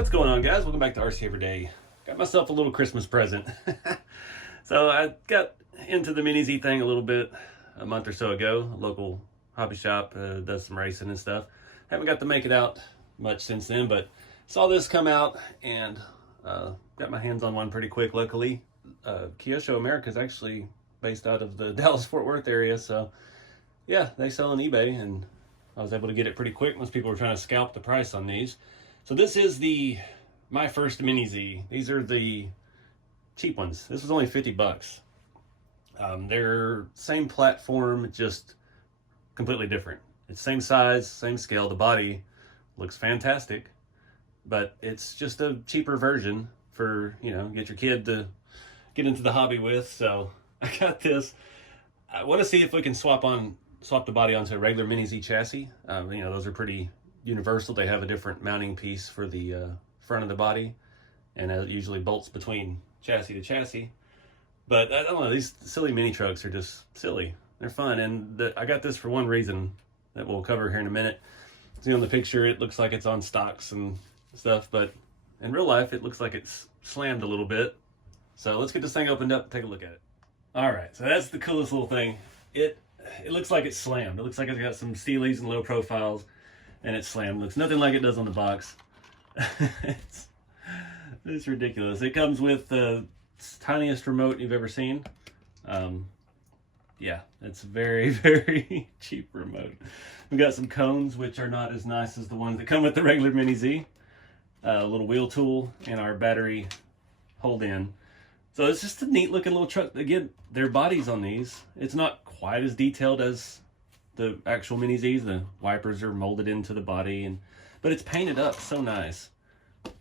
What's going on, guys? Welcome back to RC Everyday. Got myself a little Christmas present. So I got into the MiniZ thing a little bit a month or so ago. A local hobby shop does some racing and stuff. Haven't got to make it out much since then, but saw this come out and got my hands on one pretty quick, luckily. Kyosho America is actually based out of the Dallas-Fort Worth area, so yeah, they sell on eBay, and I was able to get it pretty quick. Most people were trying to scalp the price on these. So this is my first MiniZ. These are the cheap ones. This was only 50 bucks. They're same platform, just completely different. It's same size, same scale. The body looks fantastic, but it's just a cheaper version for, get your kid to get into the hobby with. So I got this. I want to see if we can swap the body onto a regular MiniZ chassis. Those are pretty universal. They have a different mounting piece for the front of the body, and it usually bolts between chassis to chassis. But I don't know, these silly mini trucks are just silly. They're fun, and I got this for one reason that we'll cover here in a minute. See on the picture, it looks like it's on stocks and stuff, but in real life, it looks like it's slammed a little bit. So let's get this thing opened up and take a look at it. All right, so that's the coolest little thing. It looks like it's slammed. It looks like it's got some steelies and low profiles, and it's slammed. It looks nothing like it does on the box. It's ridiculous. It comes with the tiniest remote you've ever seen. Yeah, it's very, very cheap remote. We've got some cones, which are not as nice as the ones that come with the regular MiniZ. A little wheel tool and our battery hold-in. So it's just a neat looking little truck. Again, their bodies on these, it's not quite as detailed as the actual MiniZs. The wipers are molded into the body, but it's painted up so nice.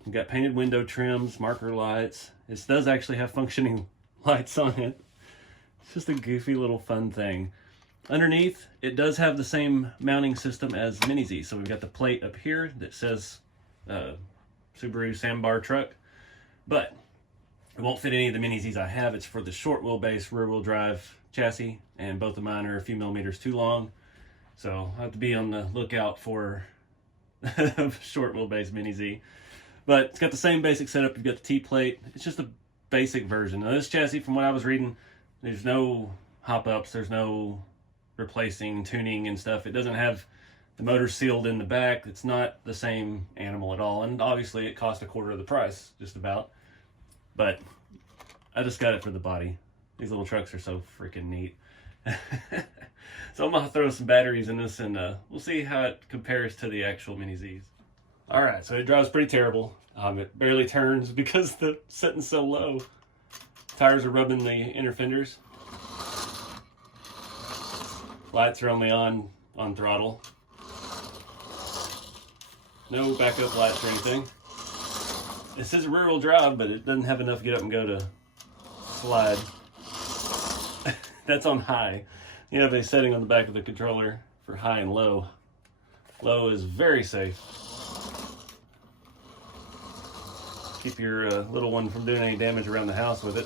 We've got painted window trims, marker lights. This does actually have functioning lights on it. It's just a goofy little fun thing. Underneath, it does have the same mounting system as MiniZ. So we've got the plate up here that says Subaru Sambar truck, but it won't fit any of the MiniZs I have. It's for the short wheelbase rear wheel drive chassis, and both of mine are a few millimeters too long. So I have to be on the lookout for a short wheelbase MiniZ. But it's got the same basic setup. You've got the T-plate. It's just a basic version. Now this chassis, from what I was reading, there's no hop-ups. There's no replacing, tuning and stuff. It doesn't have the motor sealed in the back. It's not the same animal at all. And obviously it cost a quarter of the price, just about. But I just got it for the body. These little trucks are so freaking neat. So I'm going to throw some batteries in this, and we'll see how it compares to the actual MiniZs. All right, so it drives pretty terrible. It barely turns because the setting's so low. Tires are rubbing the inner fenders. Lights are only on throttle. No backup lights or anything. It says rear-wheel drive, but it doesn't have enough get up and go to slide. That's on high. You have a setting on the back of the controller for high and low. Low is very safe. Keep your little one from doing any damage around the house with it.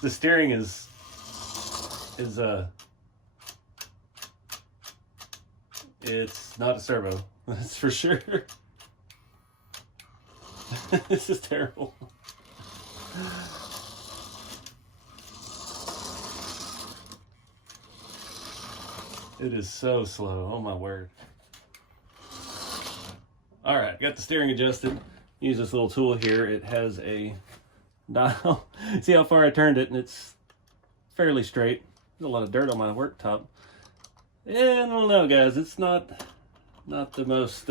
The steering is it's not a servo, that's for sure. This is terrible. It is so slow, oh my word. All right, got the steering adjusted. Use this little tool here. It has a dial. See how far I turned it, and it's fairly straight. There's a lot of dirt on my worktop. Yeah, I don't know, guys. It's not the most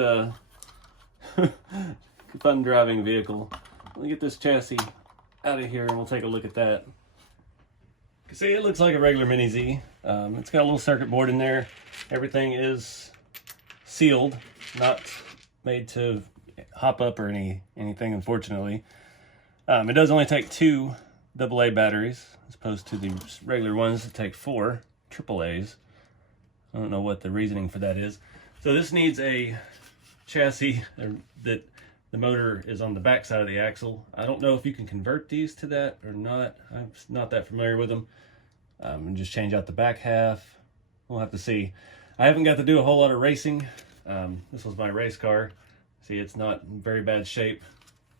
fun driving vehicle. Let me get this chassis out of here, and we'll take a look at that. See, it looks like a regular MiniZ. It's got a little circuit board in there. Everything is sealed, not made to hop up or anything, unfortunately. It does only take 2 AA batteries as opposed to the regular ones that take 4 AAAs. I don't know what the reasoning for that is. So this needs a chassis that the motor is on the back side of the axle. I don't know if you can convert these to that or not. I'm not that familiar with them. And just change out the back half. We'll have to see. I haven't got to do a whole lot of racing. This was my race car. See, it's not in very bad shape.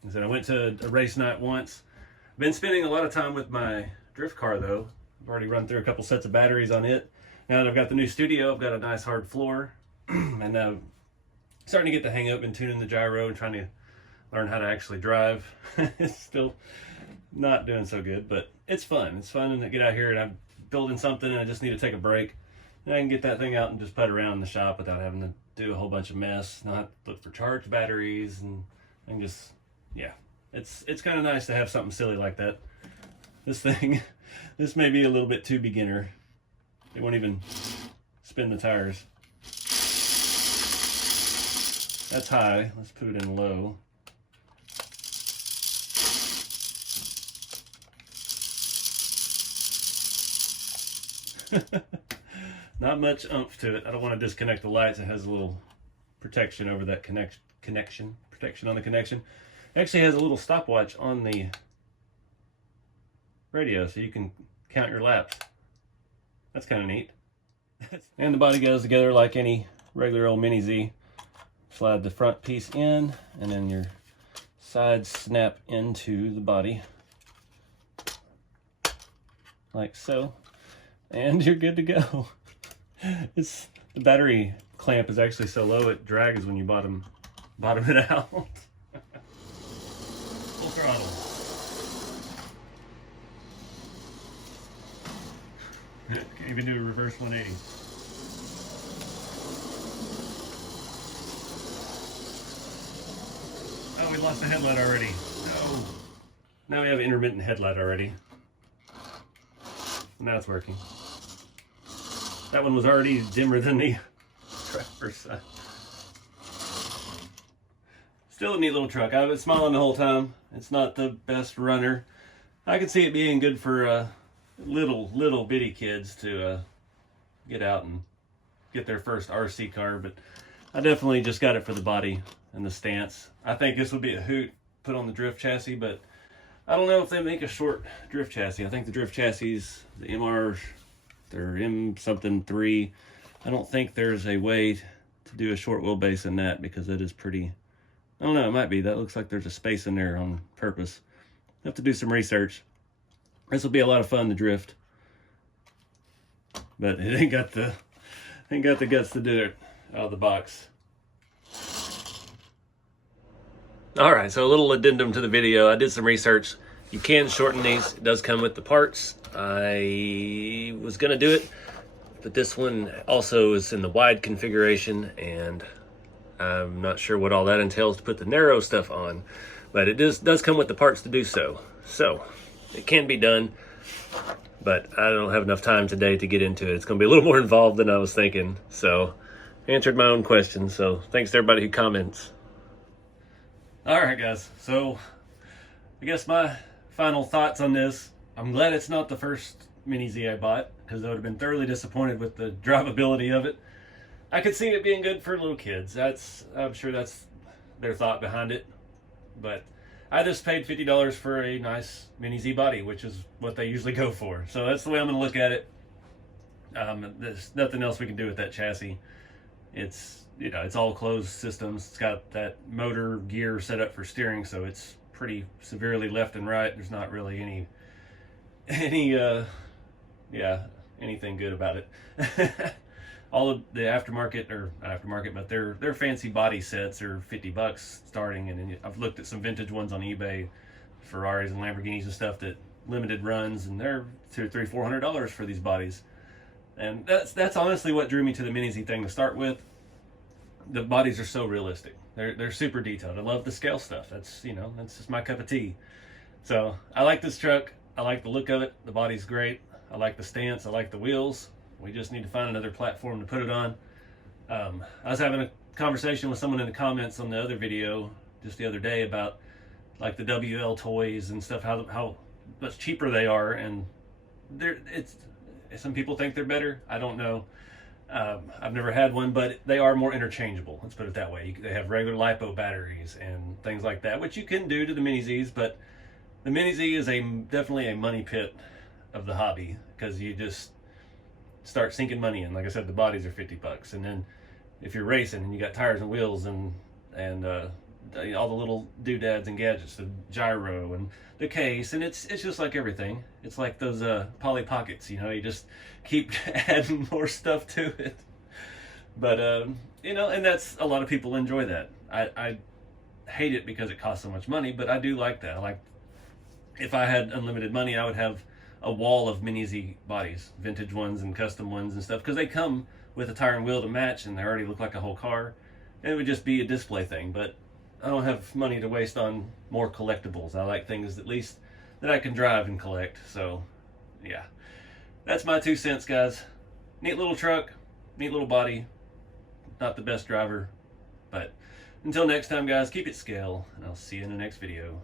I said I went to a race night once. Been spending a lot of time with my drift car though. I've already run through a couple sets of batteries on it. Now that I've got the new studio, I've got a nice hard floor. And starting to get the hang up and tuning the gyro and trying to learn how to actually drive. It's still not doing so good, but it's fun. It's fun to get out here and I'm building something and I just need to take a break. And I can get that thing out and just put around in the shop without having to do a whole bunch of mess, not look for charged batteries and just, yeah. It's kind of nice to have something silly like that. This thing, this may be a little bit too beginner. It won't even spin the tires. That's high. Let's put it in low. Not much oomph to it. I don't want to disconnect the lights. It has a little protection over that protection on the connection. It actually has a little stopwatch on the radio so you can count your laps. That's kind of neat. And the body goes together like any regular old MiniZ. Slide the front piece in and then your sides snap into the body like so, and you're good to go. The battery clamp is actually so low it drags when you bottom it out. Full throttle. Can't even do a reverse 180. Oh, we lost the headlight already. No. Now we have intermittent headlight already. Now it's working. That one was already dimmer than the driver's side. Still a neat little truck. I've been smiling the whole time. It's not the best runner. I can see it being good for little bitty kids to get out and get their first RC car, but I definitely just got it for the body and the stance. I think this would be a hoot put on the drift chassis, but I don't know if they make a short drift chassis. I think the drift chassis, the MR, they're M something 3. I don't think there's a way to do a short wheelbase in that because it is pretty, I don't know, it might be. That looks like there's a space in there on purpose. I have to do some research. This will be a lot of fun to drift, but it ain't got the guts to do it out of the box. All right, so a little addendum to the video. I did some research. You can shorten these. It does come with the parts. I was gonna do it, but this one also is in the wide configuration, and I'm not sure what all that entails to put the narrow stuff on, but it does come with the parts to do so. So it can be done, but I don't have enough time today to get into it. It's gonna be a little more involved than I was thinking. So I answered my own questions. So thanks to everybody who comments. All right, guys. So I guess my final thoughts on this. I'm glad it's not the first MiniZ I bought because I would have been thoroughly disappointed with the drivability of it. I could see it being good for little kids. I'm sure that's their thought behind it. But I just paid $50 for a nice MiniZ body, which is what they usually go for. So that's the way I'm going to look at it. There's nothing else we can do with that chassis. It's, you know, it's all closed systems. It's got that motor gear set up for steering, so it's pretty severely left and right. There's not really anything good about it. All of the aftermarket, or not aftermarket, but their fancy body sets are $50 starting, and then I've looked at some vintage ones on eBay, Ferraris and Lamborghinis and stuff that limited runs, and they're $200, $300, $400 for these bodies. And that's honestly what drew me to the MiniZ thing to start with. The bodies are so realistic. They're super detailed. I love the scale stuff. That's just my cup of tea. So I like this truck. I like the look of it. The body's great. I like the stance. I like the wheels. We just need to find another platform to put it on. I was having a conversation with someone in the comments on the other video just the other day about like the WL toys and stuff, how much cheaper they are, and some people think they're better. I don't know. I've never had one, but they are more interchangeable. Let's put it that way. They have regular LiPo batteries and things like that, which you can do to the MiniZs, but the MiniZ is definitely a money pit of the hobby because you just start sinking money in. Like I said, the bodies are $50, and then if you're racing and you got tires and wheels and all the little doodads and gadgets, the gyro and the case, and it's just like everything. It's like those Polly Pockets, you know, you just keep adding more stuff to it. But you know, and that's, a lot of people enjoy that. I hate it because it costs so much money, but I do like that. I like, if I had unlimited money, I would have a wall of MiniZ bodies, vintage ones and custom ones and stuff, because they come with a tire and wheel to match, and they already look like a whole car, and it would just be a display thing. But I don't have money to waste on more collectibles. I like things at least that I can drive and collect. So yeah, that's my 2 cents, guys. Neat little truck, neat little body, not the best driver, but until next time, guys, keep it scale, and I'll see you in the next video.